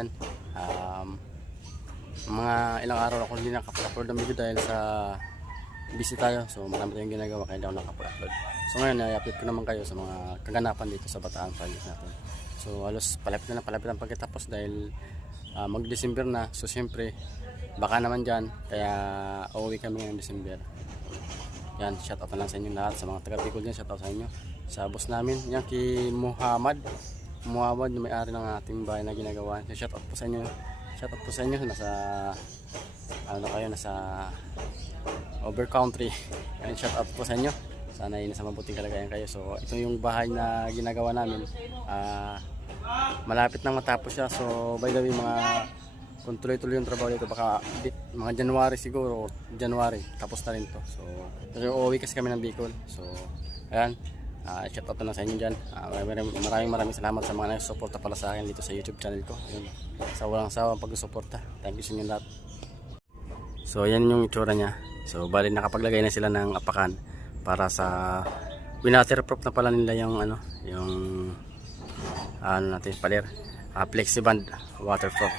yan. Mga ilang araw ako hindi nakapag-upload ng video dahil sa busy tayo. So marami tayong ginagawa kaya hindi ako nakapag-upload. So ngayon i-update ko naman kayo sa mga kaganapan dito sa Bataan project natin. So halos palapit ang pagkatapos dahil mag-December na. So siyempre baka naman dyan kaya uuwi kami ngayong December. Yan, shout out na lang sa inyo lahat, sa mga taga-Bicol dyan, shout out sa inyo, sa boss namin yan kay Muhammad yung may-ari ng ating bahay na ginagawa. So shout out po sa inyo, nasa nasa over country. Yan, shout out po sa inyo, sana nasa mabuting kalagayan kayo. So ito yung bahay na ginagawa namin, malapit nang matapos siya. So by the way, kung tuloy-tuloy yung trabaho dito, baka mga January siguro, tapos na rin to. So uuwi kasi kami ng Bicol. So ayan, shout out na sa inyo dyan. Maraming salamat sa mga nagsusuporta pala sa akin dito sa YouTube channel ko. Yun, sa walang sawang pagsusuporta, thank you sa inyo lahat. So yan yung itsura nya. So bali nakapaglagay na sila ng apakan para sa waterproof na pala nila yung natin paler, flexiband waterproof.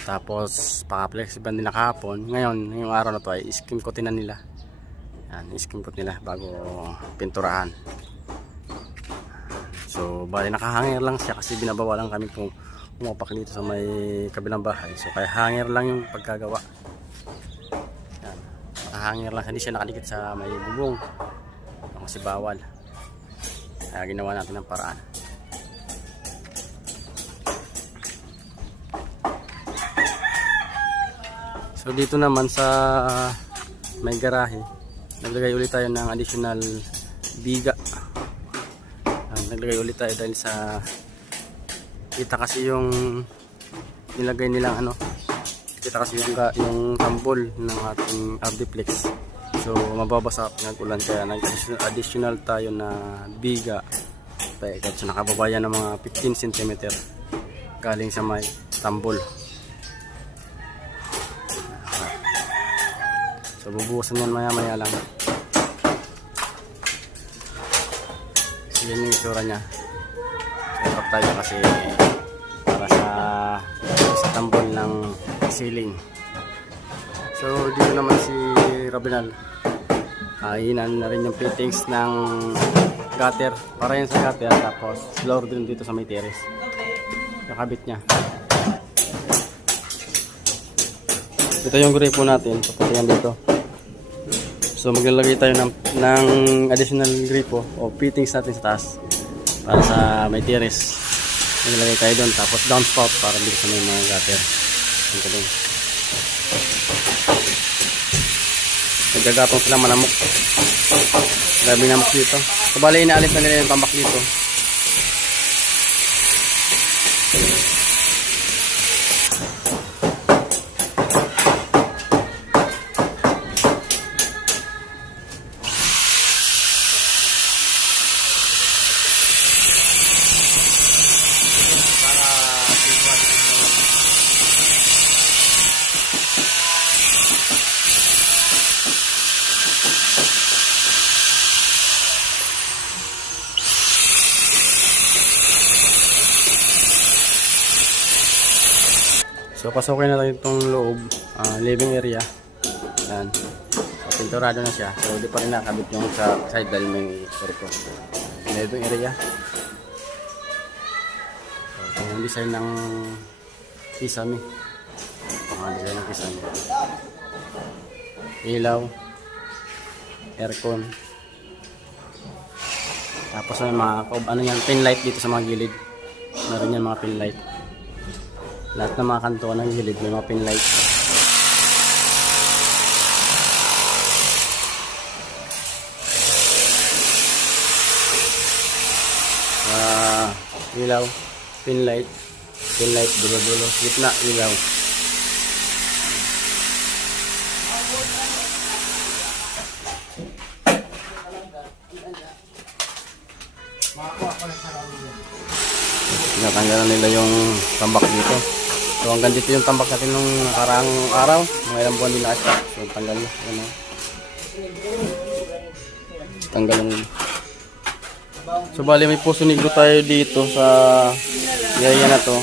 Tapos paka-flexiband nila kahapon. Ngayon yung araw na to ay skim coatin na nila. Yan, skim coat nila bago pinturahan. So bali nakahanger lang siya kasi binabawalan kami kung umapak dito sa may kabilang bahay. So kaya hanger lang yung pagkagawa. Yan, nakahanger lang, hindi siya nakadikit sa may bubong kasi bawal. Kaya ginawa natin ng paraan. So dito naman sa may garahe, naglagay ulit tayo ng additional biga. Naglagay ulit tayo dahil sa kita kasi yung nilagay nilang kita kasi yung tambol ng ating RD-Flex. So mababasa pag nag-ulan, kaya nag-additional tayo na biga. So nakababayan ng mga 15 cm galing sa may tambol. So bubuhusan yan maya lang. So yan yung itsura nya. So tayo kasi para sa tambol ng ceiling. So dito naman si Robinal, hinan na rin yung fittings ng gutter, para yan sa gutter. Tapos floor din dito sa may terrace, nakabit nya. Ito yung gripo natin, papatayan dito. So maglalagay tayo ng additional gripo o fittings natin sa taas para sa may terrace. Maglalagay tayo doon, tapos downspout para dito sa may mga gutter. Ito din. Nagagapang sila manamok. Grabe namok dito. So bali inaalis na nila yung tambak dito. So pasukin na tayo itong loob, living area. Yan. So pinturado na siya. So di pa rin nakabit yung sa side dahil may porko. Living area. So yung design ng kisame. Design ng kisame. Ilaw. Aircon. Tapos may mga pin light dito sa mga gilid. Meron yan mga pin light. Lahat ng mga kanto ng gilid may mga pin light. Ilaw, pin light, dulo-dulo, gitna, ilaw. Tinatanggalan nila yung tambak dito. So hanggang dito yung tambak natin nung nakaraang araw, mga ilang buwan din na asa. So tanggal na. Tanggal na. So bali may puso negro tayo dito sa area na to.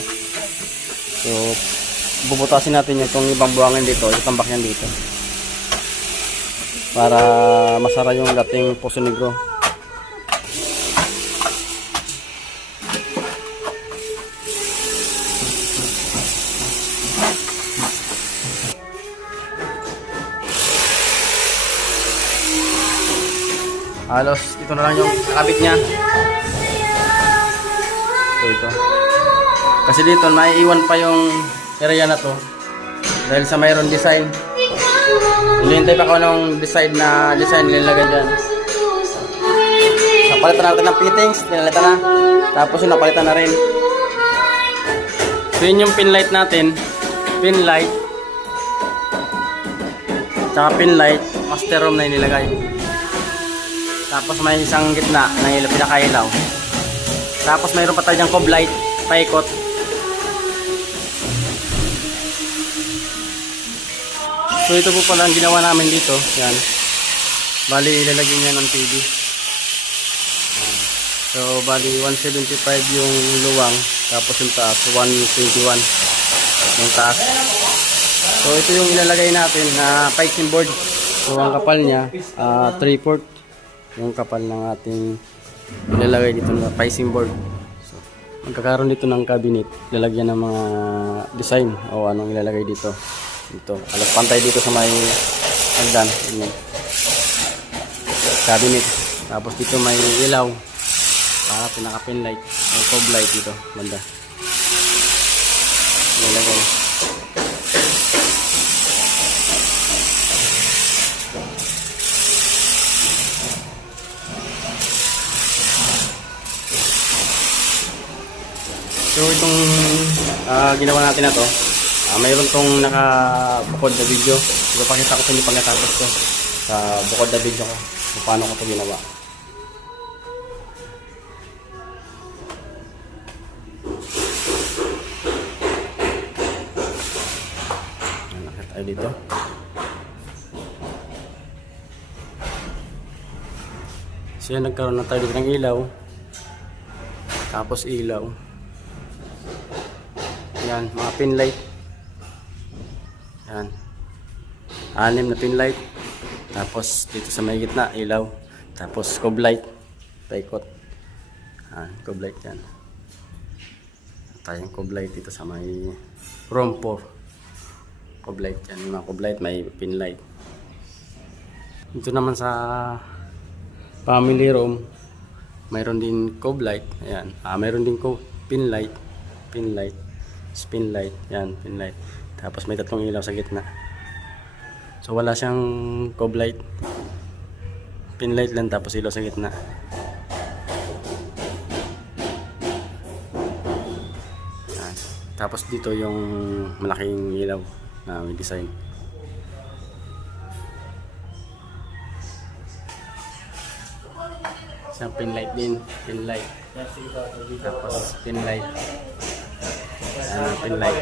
So bubutasin natin itong ibang buhangin dito, itambak yan dito para masara yung dating Poso Negro. Halos ito na lang yung kabit niya. Ito. Kasi dito maiiwan pa yung area na to dahil sa mayroon design. Nilintay pa ako ng design nilalagay dyan. Napalitan natin ng fittings, pinalitan na. Tapos yung napalitan na rin. So yun yung pin light natin. Pin light. Tsaka pin light, master room na inilagay. Tapos may isang gitna na pinakailaw. Tapos mayroon pa tayo diyang cob light, paikot. So ito po pala ang ginawa namin dito. Yan. Bali ilalagay niya ng TV. So bali 175 yung luwang. Tapos yung taas 121 yung taas. So ito yung ilalagay natin na piping board. So ang kapal niya 3/4 yung kapal ng ating ilalagay dito na piping board. So magkakaroon dito ng cabinet. Lalagyan ng mga design o anong ilalagay dito. Ito, alas pantay dito sa may hagdan. Cabinet. Tapos dito may ilaw. Para pinaka-pin light. May cob light dito. Banda. Nilagay. So itong ginawa natin na to. Mayroon tong nakabukod na video. Ipapakita ko sa inyo pag natapos ko sa bukod na video ko kung paano ko ito ginawa. Nakita tayo dito. So yan, nagkaroon na tayo dito ng ilaw. Tapos ilaw. Yan, mga pin light. Yan. 6 na pin light. Tapos dito sa may gitna, ilaw. Tapos cob light. Paikot. Yan, cob light yan. Tayong cob light dito sa may room 4. Cob light yan. Yung mga cob light, may pin light. Dito naman sa family room, mayroon din cob light. Ayan. Mayroon din pin light. Pin light. Spin light. Yan, pin light. Tapos may 3 ilaw sa gitna. So wala siyang cob light. Pin light lang tapos ilaw sa gitna. Yan. Tapos dito yung malaking ilaw na may design. Isang pin light din. Pin light. Tapos pin light. Pin light.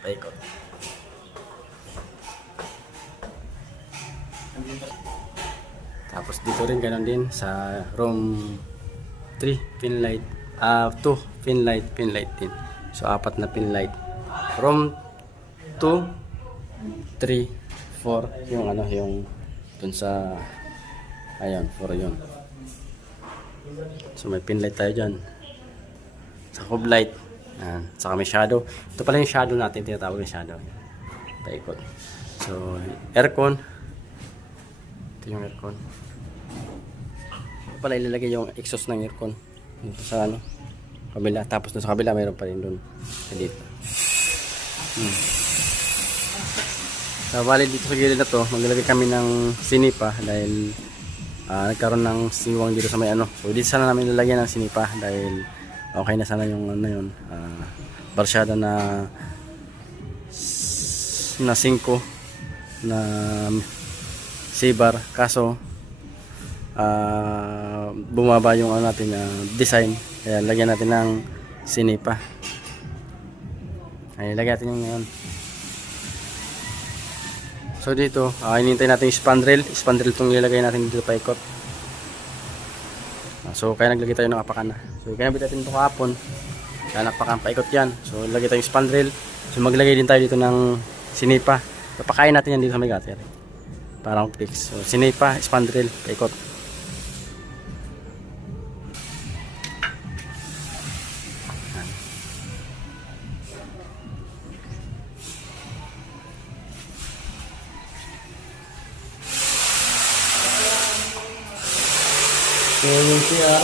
Paikot. Tapos dito rin ganoon din sa room 3 pin light. 2 pin light din. So 4 na pin light. Room 2 3 4 yung yung dun sa ayan 4 yun. So may pin light tayo dyan. Sa cob light. Ayan. Saka may shadow. Ito pala yung shadow natin. Tinatawag yung shadow. Paikot. So, aircon. Ito yung aircon. Ito pala ilalagay yung exhaust ng aircon. Dito sa kabila. Tapos doon sa kabila mayroon pa rin doon. Dito. So, bali dito sa gilid na to, maglalagay kami ng sinipa dahil nagkaroon ng siwang dito sa may So, dito sana namin ilalagay ng sinipa dahil okay na sana yung yun, barsyada na 5 na C-bar, kaso bumaba yung natin design, kaya lagyan natin ng sinipa. Ay, lagyan natin yung ngayon. So dito, hinintay natin yung spandrel itong ilalagay natin dito paikot. So kaya naglagay tayo ng apakan na. So kaya natin ito kahapon. Kaya napakan paikot yan. So lagay tayo yung spandrel. So maglagay din tayo dito ng sinipa. Papakain natin yan dito sa may gutter. Parang fix. So sinipa, spandrel, paikot. So yung CR,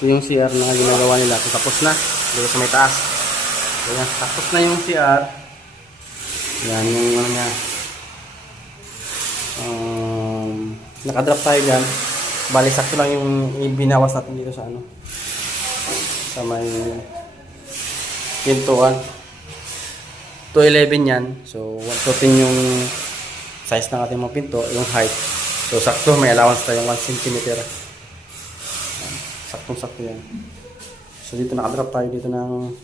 ito yung CR na ginagawa nila. So, tapos na dito sa may taas. So yan, tapos na yung CR. Yan yung ano niya. Nakadrop tayo dyan. Bali sakto lang yung ibinawas natin dito sa ano, sa may pintuan. 211 yan. So 114 yung size ng ating mga pinto, yung height. So sakto, may allowance tayo 1 cm. Saktong-sakto yan. So dito nakadrop tayo dito ng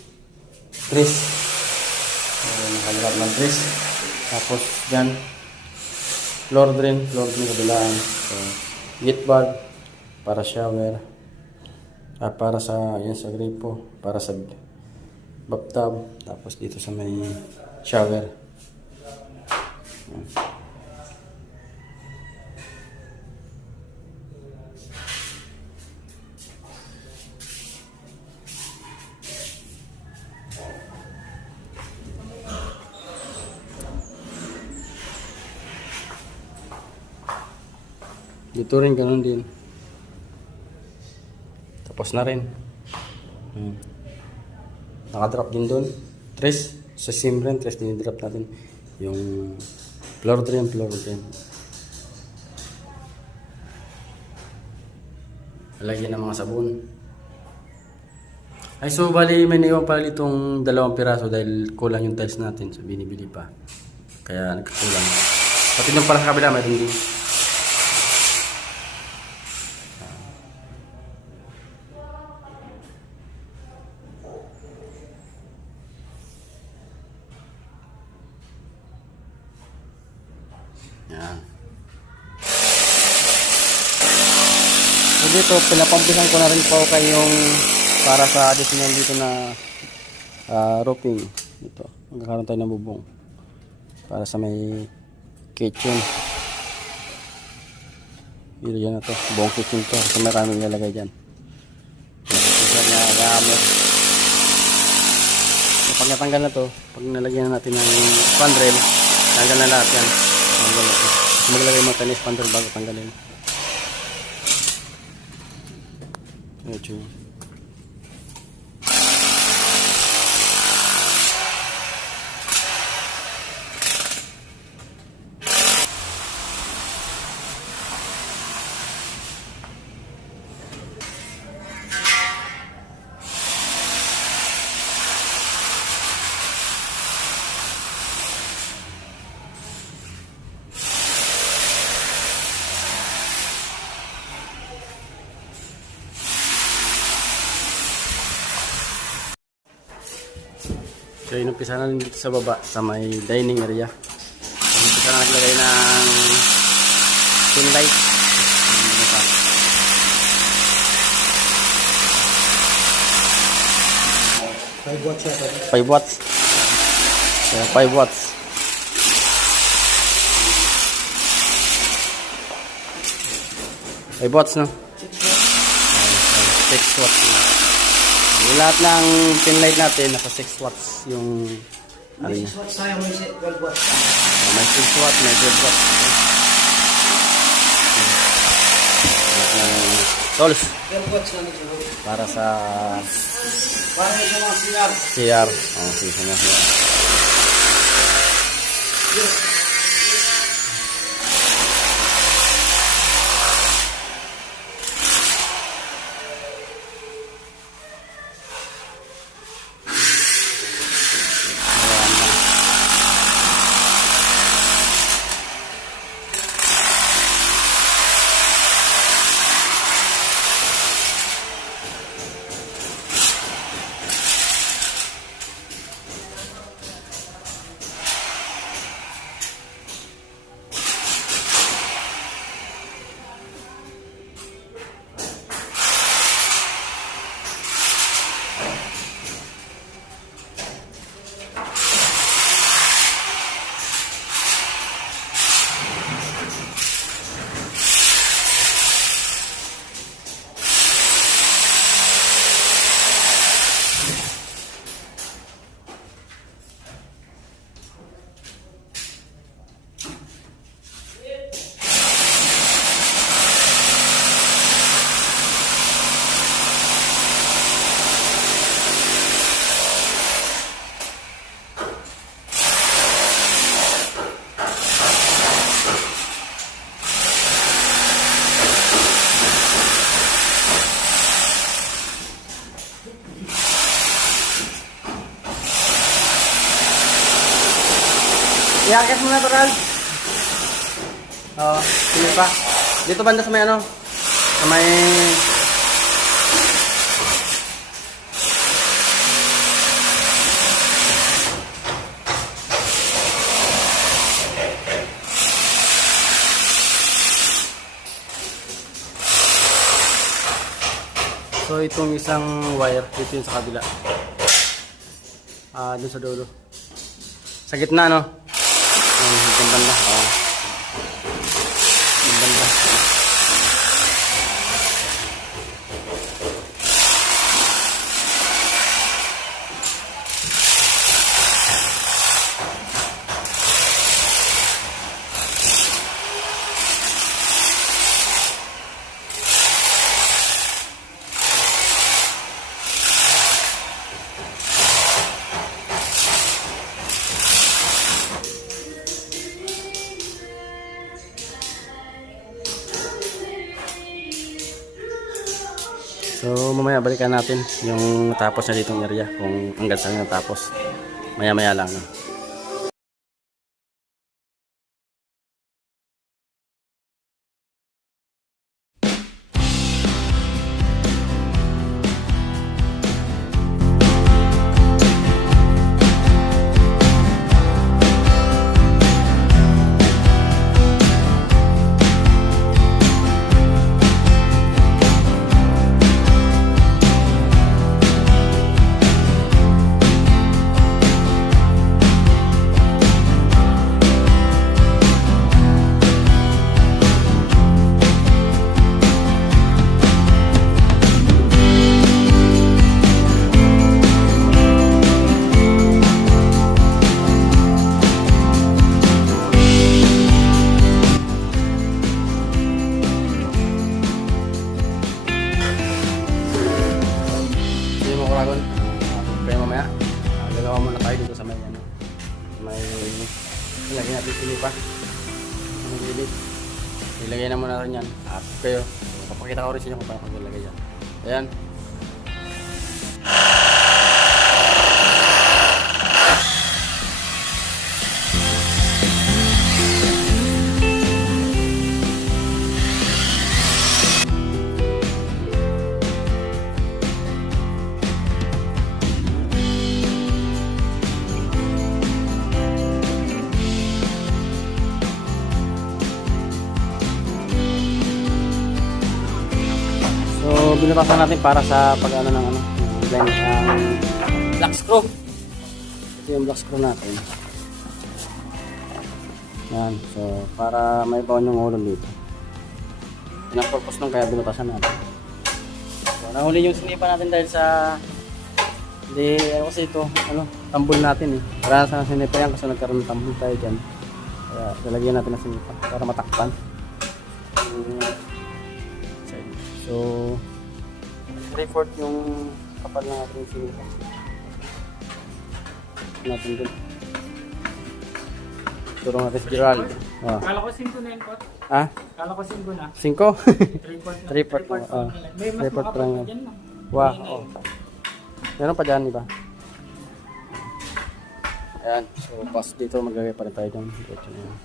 trees. So nakadrop ng trees. Tapos dyan, floor drain kabilaan. So gate bag para shower. Para sa yan sa gripo, para sa bathtub. Tapos dito sa may shower. Yan. Dito rin ganun din. Tapos na rin. Nakadrop din doon. Tres. Sa sim rin. Tres din drop natin. Yung floor drain. Lagyan ng mga sabon. Ay so bali may naiwan pala itong 2 piraso dahil kulang yung tiles natin. So binibili pa. Kaya nagkukulang. Pati nung para sa kabila mayroon din. Yan. So dito, pinapampisan ko na rin po kayong para sa additional dito na roofing. Dito, magkakaroon tayo ng bubong para sa may kitchen. Dito dyan na to, buong kitchen to. So maraming nilagay dyan. Ito na gamit. So, pag natanggal na to, pag nalagyan na natin ng spandrel, tanggal na lahat yan. Maglagay mo tayo ng spandrel bago tanggalin. Ito. So inumpisa na rin dito sa baba sa may dining area. Inumpisa na naglagay ng pin light. 5 watts ito. 5 watts. So 5 watts. Ay watts no? 6 watts. Yung lahat ng pin light natin nasa 6 watts yung ano niya. 6 watts tayo, may 12 watts. May 6 watts, may 12 watts. Tools 12 watts na nito. para sa Para sa mga CR. CR. Oh, sige sa mga CR. Iakit mo na to, Ral. Oo, sige pa. Dito banda sa may ano? Sa may... So itong isang wire dito yung sa kabila. Dun sa dulo. Sa gitna, no? Yung banda. Yung banda. So mamaya balikan natin yung natapos na ditong area kung hanggang saan natapos. Maya lang. No? Kaya mamaya, gagawa muna tayo dito sa may ano. May ilagay natin silipa. May gilid. Ilagay na muna rin yan. At kayo, papakita ko rin sa inyo kung paano ilagay yan. Ayan. So binutasan natin para sa pag-ano ng ano, design ng black screw. Ito yung black screw natin. Yan, so para may baon yung ulo dito. Yan ang purpose nung kaya binutasan natin. So nahuli yung sinipa natin dahil sa hindi, ano kasi ito, ano, tambol natin eh. Para sa sinipa yan kasi nagkaroon ng tambol tayo dyan. Kaya lalagyan natin ng sinipa para matakpan. So 3/4 yung kapal ng ating sinipa natin dun. Turong natin si Gerald. Kala ko 5 na yung pot. Ha? Kala ko 5 na. 5? 3/4 3/4 lang. May mas 3/4 makapal lang pa yun. dyan, no? Wow. Oh. Meron pa dyan, diba? Ayan. So pas dito maglagay pa rin tayo dyan. Diretso na yan.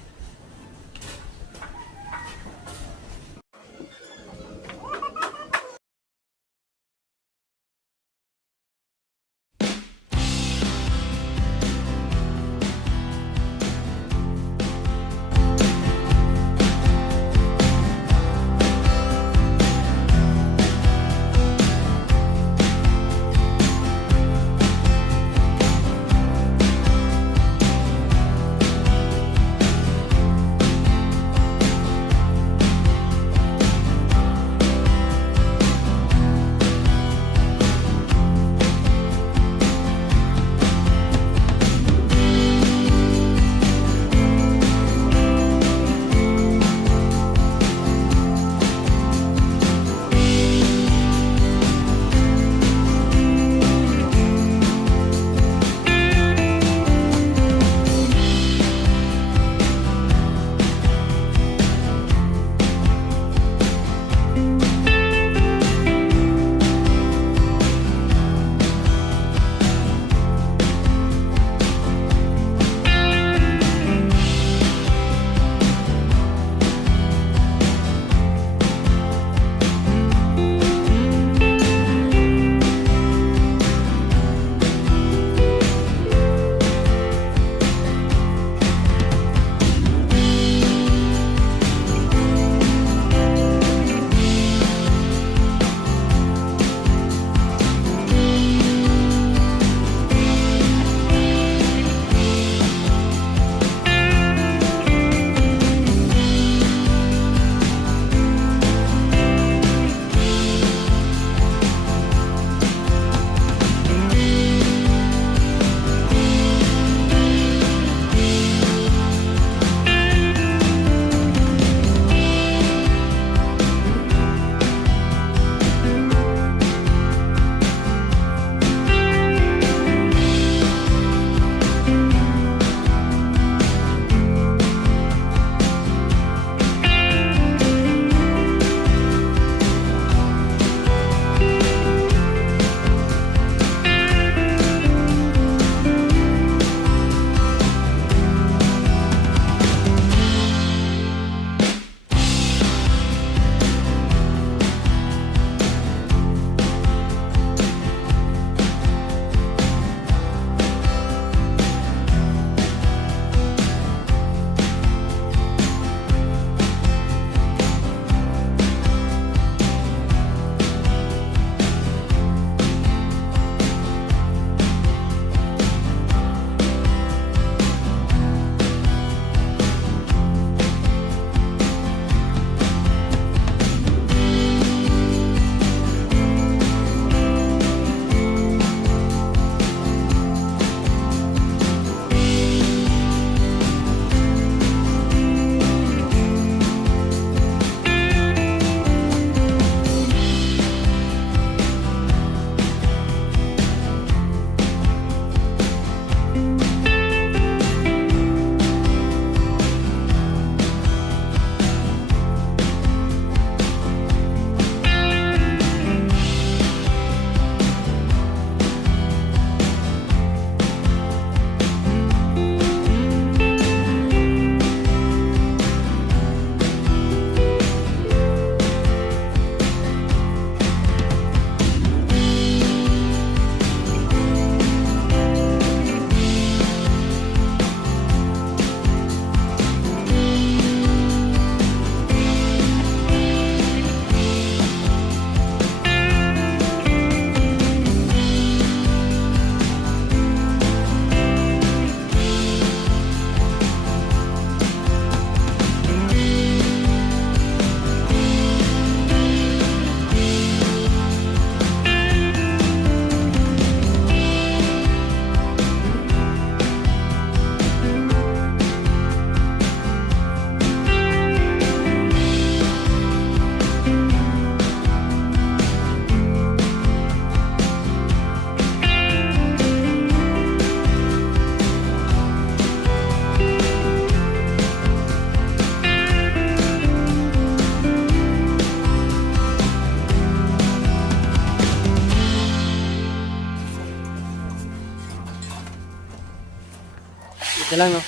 Okay lang, no?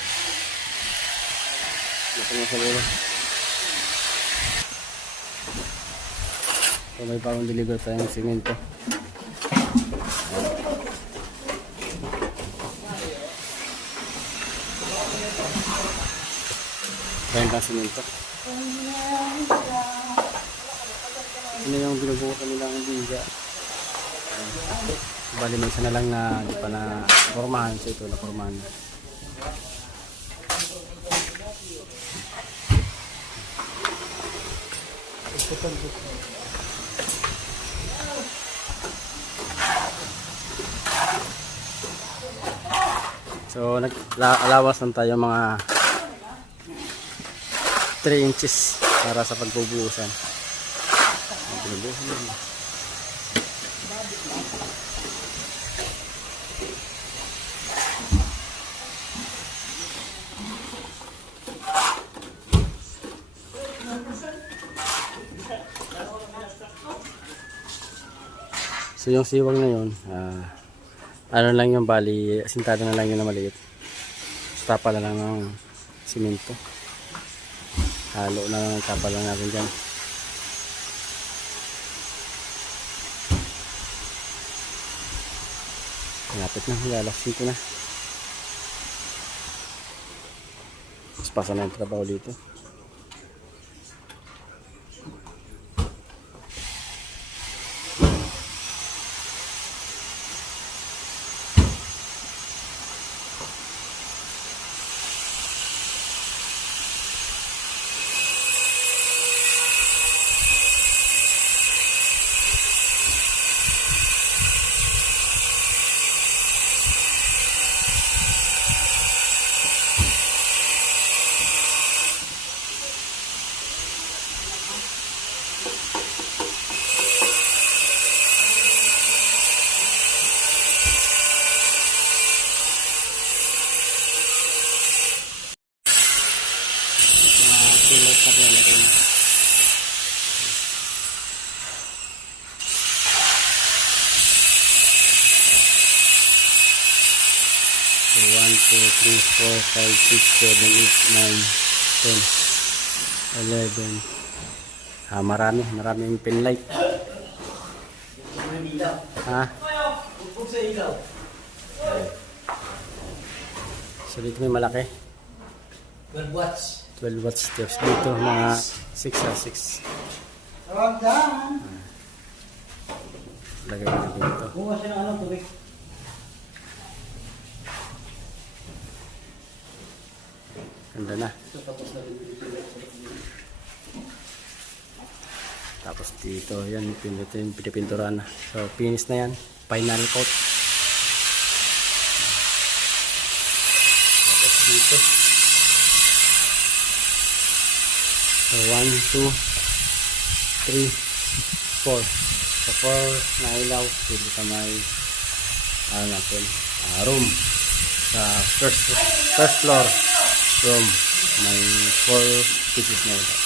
Ito mo sa dulo. So, may parang deliver tayong simento. Ayan ka simento. Ano yung binubukan nilang biga? Bali may isa na lang na di pa na formahan. So ito na formahan. So nag-alawas lang tayo mga 3 inches para sa pagbubuhusan. Binubuhusan lang. So yung siwang na yun, ano lang yung bali, asintado na lang yun na maliit. Tapa na lang ng simento. Halo na lang, tapa lang natin dyan. Malapit na, lalasin ko na. Mas pasa na yung trabaho dito. Pilot na po natin. So 1, 2, 3, 4, 5, 6, 7, 8, 9, 10, 11. Maraming pin light. Ha? Bubog sa ilaw. So dito may malaki. 12 watts. 12 watts steps dito, mga 6 Tawag dyan. lagay na dito. Bukas siya ng ano, tubig. Ganda na. So, tapos na rin dito. Tapos dito, yan, pinipinturan na. So finish na yan, final coat. Tapos dito. So 1, 2, 3, 4. So 4 na ilaw. Dito sa may natin, room. Sa first floor room. May 4 pieces na ilaw.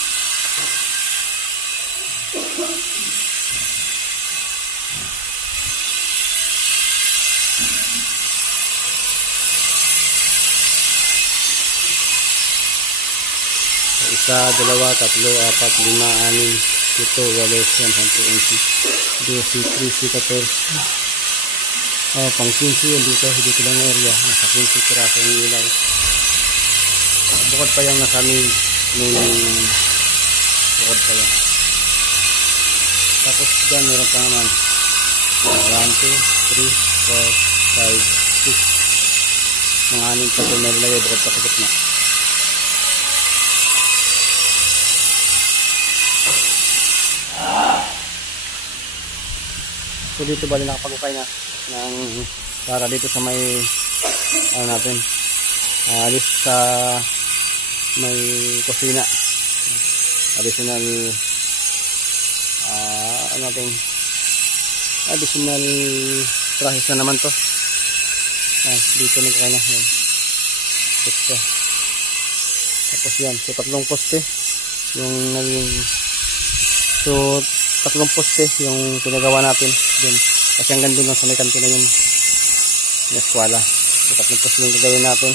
Isa, dalawa, tatlo, apat, lima, anim, 7, 8, 9, 10, 11, 12, 13, 14. Pang 15 yun dito lang na area. Nasa 15 piraso yung ilaw. Bukod pa yung nasa main. Bukod pa yan. Tapos dyan meron pa naman 1, 2, 3, 4, 5, 6. Mga aning pa doon nilagay bukod pa sa gitna. So dito bali nakapag-ukay na ng para dito sa may natin alis sa may kusina, additional additional process na naman to. Dito nagkakay na yan extra. Tapos yan, so tatlong poste yung naging, so tatlong poste yung pinagawa natin dun. Kasi hanggang dun lang sa may kantina yung eskwela. So tatlong poste yung gagawin natin.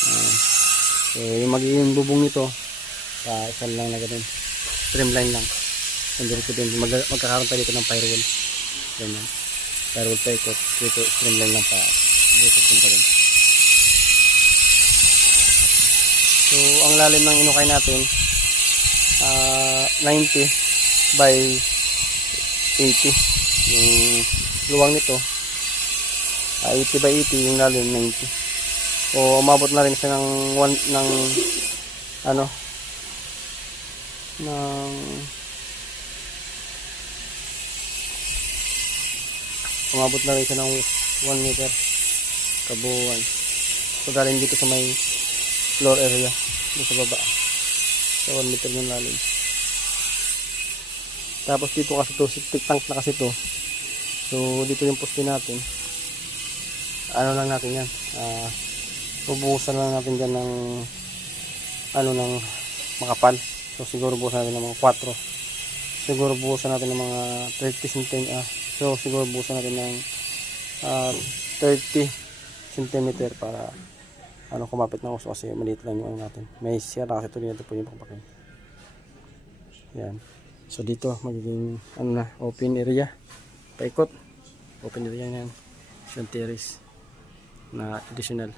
So yung magiging bubong nito, isang lang na ganun. Streamline lang. And dito din, magkakaroon tayo dito ng firewall. Ganyan. Firewall pa ikot. Dito, streamline lang pa. Dito, punta rin. So, ang lalim ng inukay natin, 90 by 80. Yung luwang nito, 80 by 80, yung lalim 90. O umabot na rin siya ng umabot na rin siya ng 1 meter kabuuan. So galing dito sa may floor area dito sa baba, sa 1 meter yung lalim. Tapos dito kasi to, septic tank na kasi to. So dito yung poste natin, ano lang natin yan, bubuhusan lang natin dyan ng ng makapal. So siguro buhusan natin ng mga 4, siguro buhusan natin ng mga 30 cm. So siguro buhusan natin ng 30 cm para kumapit ng uso, kasi maliit lang yung natin. May sira kasi ito dito po yung papakin. Yan. So dito magiging open area, paikot, open area yan, yung terrace na additional.